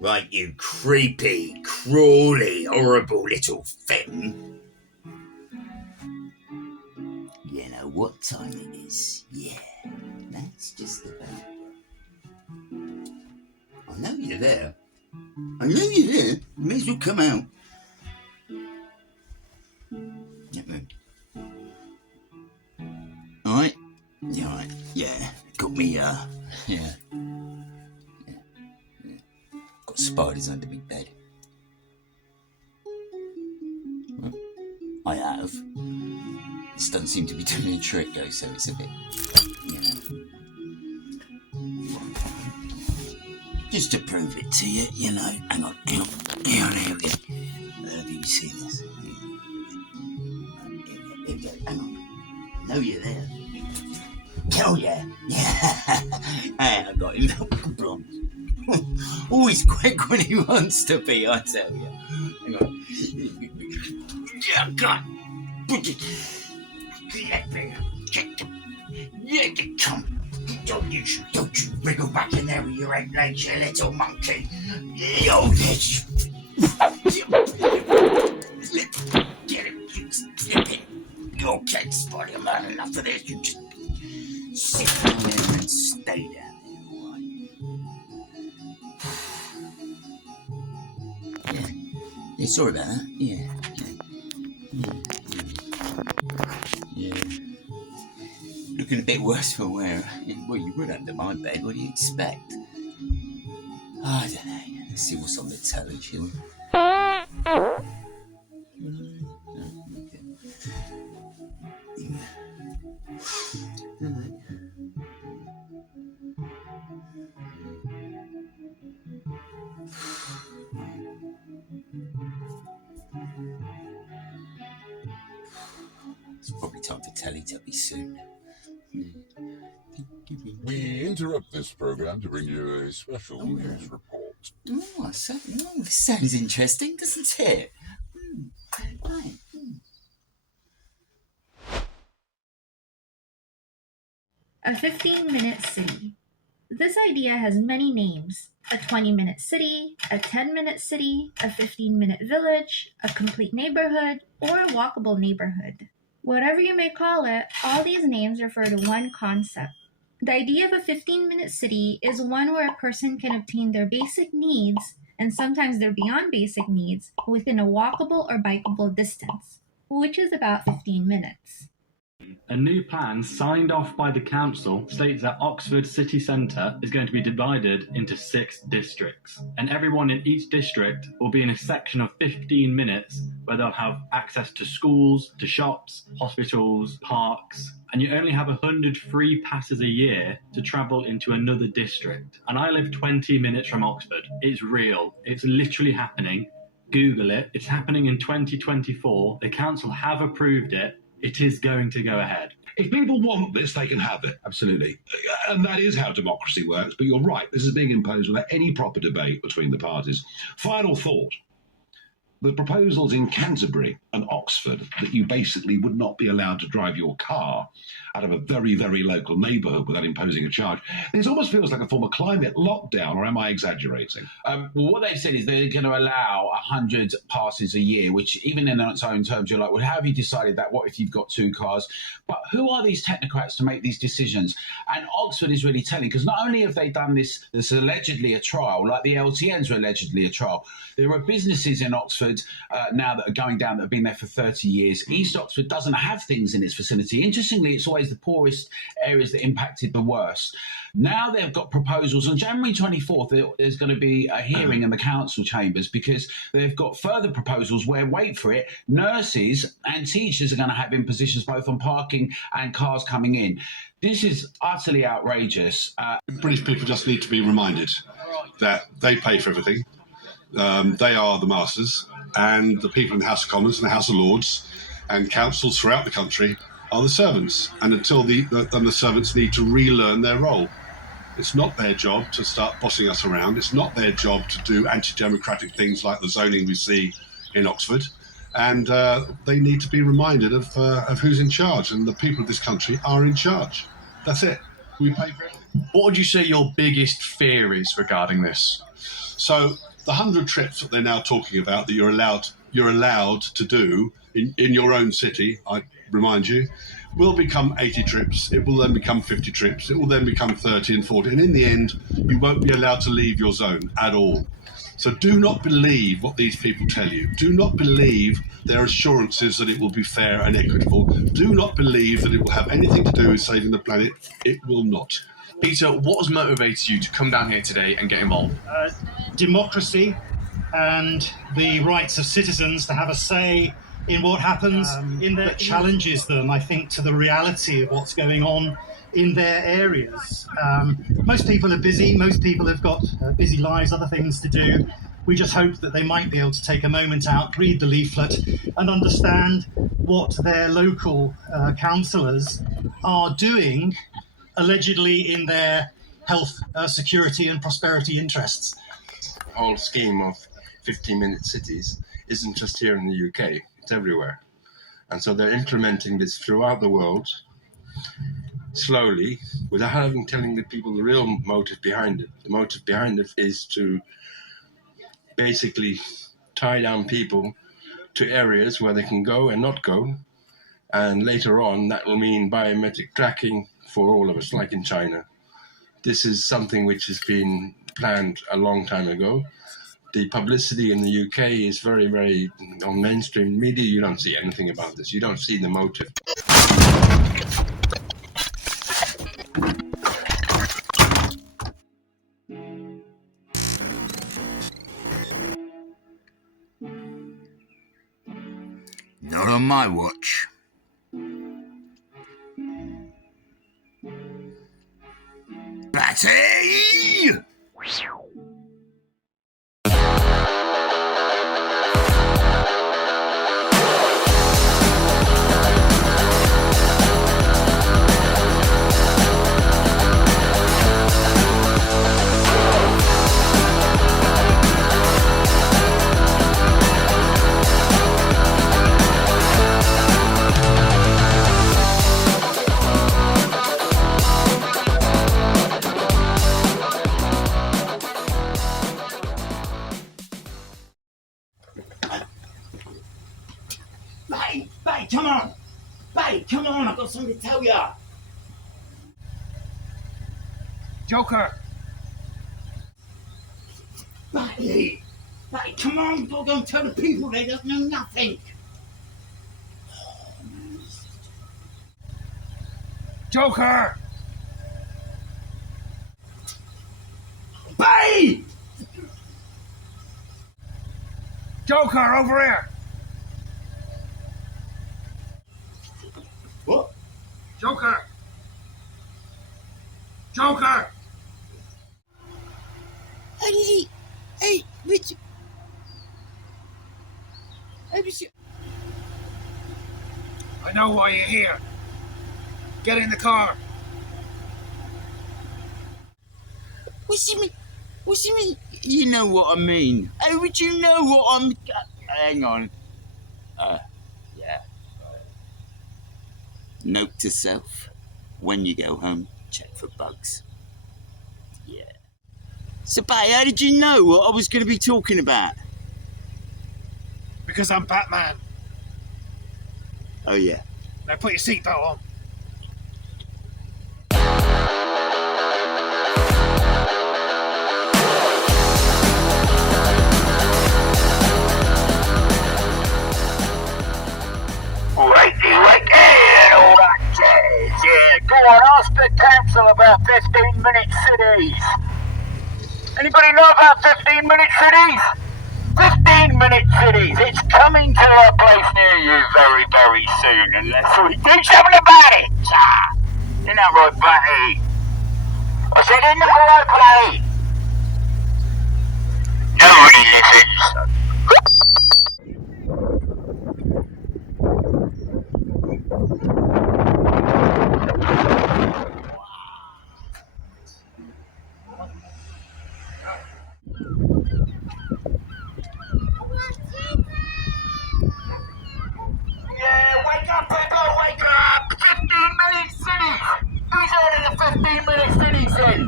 Right, you creepy, crawly, horrible little thing. You know what time it is? Yeah, that's just about. I know you're there. You may as well come out. Alright? Yeah, alright. Yeah. Got me, yeah. Got spiders under my bed. Well, I have. This doesn't seem to be doing a trick though, so it's a bit, you know. Just to prove it to you, you know. Hang on. Here we go. Do you see this? Here we go. Hang on. No, you're there. Oh, yeah. I got him. Always quick when he wants to be, I tell you. Hang on. Yeah, God. Let me come. Don't you wriggle back in there with your 8 legs, you little monkey. Oh, yes. Get him, you slip it. Okay, Spotty, I'm not enough of this. You just sit down there and stay down there, all right? Yeah, sorry about that. Yeah. Looking a bit worse for wear. Well, you were under my bed. What do you expect? I don't know. Let's see what's on the telly, shall we? It's probably time for Teletubbies soon. We interrupt this program to bring you a special news report. This sounds interesting, doesn't it? Right. A 15-minute city. This idea has many names. A 20-minute city, a 10-minute city, a 15-minute village, a complete neighborhood, or a walkable neighborhood. Whatever you may call it, all these names refer to one concept. The idea of a 15-minute city is one where a person can obtain their basic needs, and sometimes their beyond basic needs, within a walkable or bikeable distance, which is about 15 minutes. A new plan signed off by the council states that Oxford city centre is going to be divided into 6 districts, and everyone in each district will be in a section of 15 minutes where they'll have access to schools, to shops, hospitals, parks, and you only have 100 free passes a year to travel into another district. And I live 20 minutes from Oxford. It's real. It's literally happening. Google it. It's happening in 2024. The council have approved it. It is going to go ahead. If people want this, they can have it. Absolutely. And that is how democracy works. But you're right, this is being imposed without any proper debate between the parties. Final thought. The proposals in Canterbury and Oxford that you basically would not be allowed to drive your car out of a very, very local neighbourhood without imposing a charge. This almost feels like a form of climate lockdown, or am I exaggerating? Well, what they've said is they're going to allow 100 passes a year, which even in its own terms, you're like, well, how have you decided that? What if you've got 2 cars? But who are these technocrats to make these decisions? And Oxford is really telling, because not only have they done this allegedly a trial, like the LTNs were allegedly a trial, there are businesses in Oxford now that are going down that have been there for 30 years. East Oxford doesn't have things in its vicinity. Interestingly, it's always the poorest areas that impacted the worst. Now they've got proposals. On January 24th, there's going to be a hearing in the council chambers because they've got further proposals where, wait for it, nurses and teachers are going to have impositions both on parking and cars coming in. This is utterly outrageous. British people just need to be reminded that they pay for everything. They are the masters, and the people in the House of Commons and the House of Lords and councils throughout the country are the servants. And until the servants need to relearn their role. It's not their job to start bossing us around. It's not their job to do anti-democratic things like the zoning we see in Oxford. And they need to be reminded of who's in charge. And the people of this country are in charge. That's it. We pay for everything. What would you say your biggest fear is regarding this? So the 100 trips that they're now talking about that you're allowed to do in your own city, I remind you, will become 80 trips. It will then become 50 trips. It will then become 30 and 40. And in the end, you won't be allowed to leave your zone at all. So do not believe what these people tell you. Do not believe their assurances that it will be fair and equitable. Do not believe that it will have anything to do with saving the planet. It will not. Peter, what has motivated you to come down here today and get involved? Democracy and the rights of citizens to have a say in what happens that challenges them, I think, to the reality of what's going on in their areas. Most people are busy, most people have got busy lives, other things to do. We just hope that they might be able to take a moment out, read the leaflet and understand what their local councillors are doing, allegedly in their health, security and prosperity interests. The whole scheme of 15-minute cities isn't just here in the UK, it's everywhere. And so they're implementing this throughout the world, slowly, without telling the people the real motive behind it. The motive behind it is to basically tie down people to areas where they can go and not go. And later on, that will mean biometric tracking for all of us, like in China. This is something which has been planned a long time ago. The publicity in the UK is very, very, on mainstream media, you don't see anything about this. You don't see the motive. Not on my watch. Batty! Batty, come on! Batty, come on, I've got something to tell you! Joker! Batty! Batty, come on, we've got to go and tell the people they don't know nothing! Joker! Batty! Joker, over here! What? Joker! Joker! How did he? Hey, Richard! Hey, Richard! I know why you're here. Get in the car. What's he mean? What's he mean? You know what I mean. Hey, would you know what I'm... Hang on. Yeah. Note to self. When you go home, check for bugs. Yeah. So, Batty, how did you know what I was going to be talking about? Because I'm Batman. Oh, yeah. Now put your seatbelt on. Yeah, go on, ask the council about 15-minute cities. Anybody know about 15-minute cities? 15-minute cities, it's coming to a place near you very, very soon, unless we do something about it. Isn't that right, Batty? I said, isn't that right, Batty? Nobody listens. Yeah, wake up, Pepper, wake up! 15-minute cities! Who's heard of the 15-minute cities then?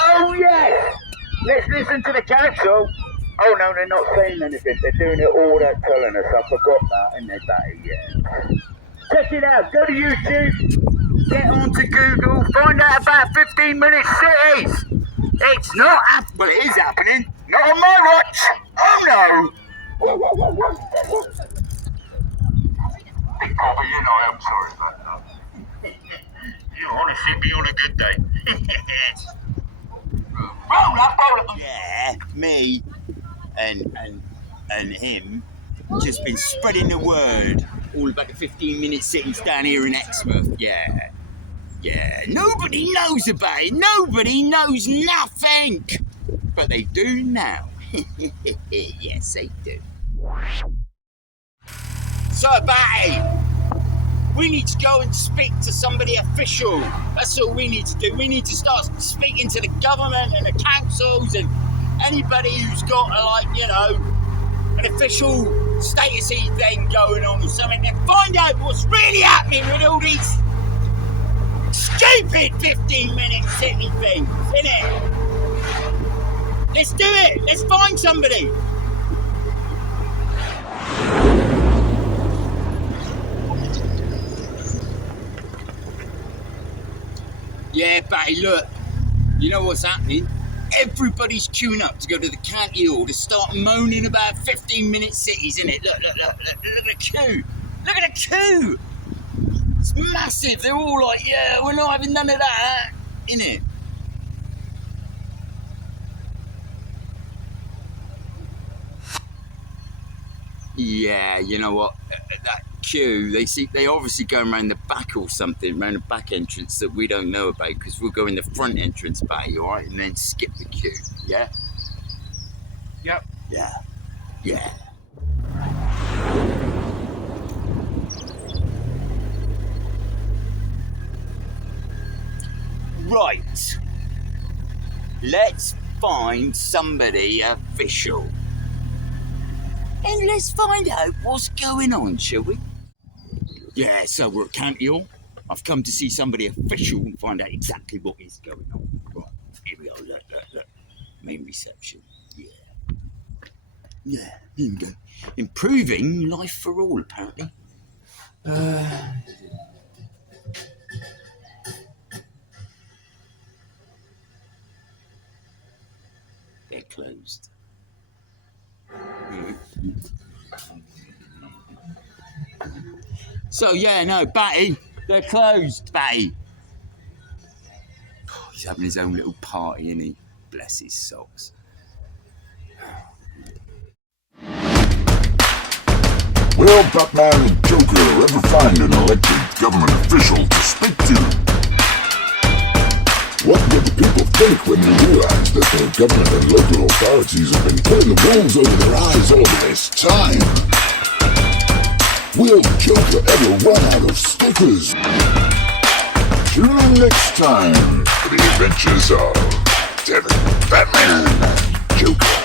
Oh, yeah! Let's listen to the council. Oh no, they're not saying anything. They're doing it all without telling us. I forgot that, isn't it, Batty? Yeah. Check it out. Go to YouTube. Get onto Google. Find out about 15-minute cities. It's not happening. Well, it is happening. Not on my watch. Oh no. Bobby, you know I'm sorry about that. You honestly be on a good day. Roll up. Yeah, me and him just been spreading the word all about the 15-minute cities down here in Exmouth. Yeah. Nobody knows about it. Nobody knows nothing. But they do now. Yes, they do. So, Batty, we need to go and speak to somebody official. That's all we need to do. We need to start speaking to the government and the councils and anybody who's got, an official statusy thing going on or something, and find out what's really happening with all these stupid 15-minute city things, innit? Let's do it. Let's find somebody. Yeah, Batty, look, you know what's happening? Everybody's queuing up to go to the county hall to start moaning about 15-minute cities, innit? Look at the queue. Look at the queue. It's massive. They're all like, yeah, we're not having none of that, innit? Yeah, you know what? That queue, they obviously go around the back or something, around the back entrance that we don't know about, because we'll go in the front entrance, Batty, all right, and then skip the queue. Yeah. Yep. Yeah. Right. Let's find somebody official. And let's find out what's going on, shall we? Yeah, so we're at County Hall. I've come to see somebody official and find out exactly what is going on. Right, here we go, look. Main reception, yeah, here we go. Improving life for all, apparently. They're closed. So, yeah, no, Batty, they're closed, Batty. Oh, he's having his own little party, isn't he? Bless his socks. Will Batman Joker ever find an elected government official to speak to? What will the people think when they realize that their government and local authorities have been pulling the wolves over their eyes all this time? Will Joker ever run out of stickers? Tune in next time for the adventures of Devon Batman Joker.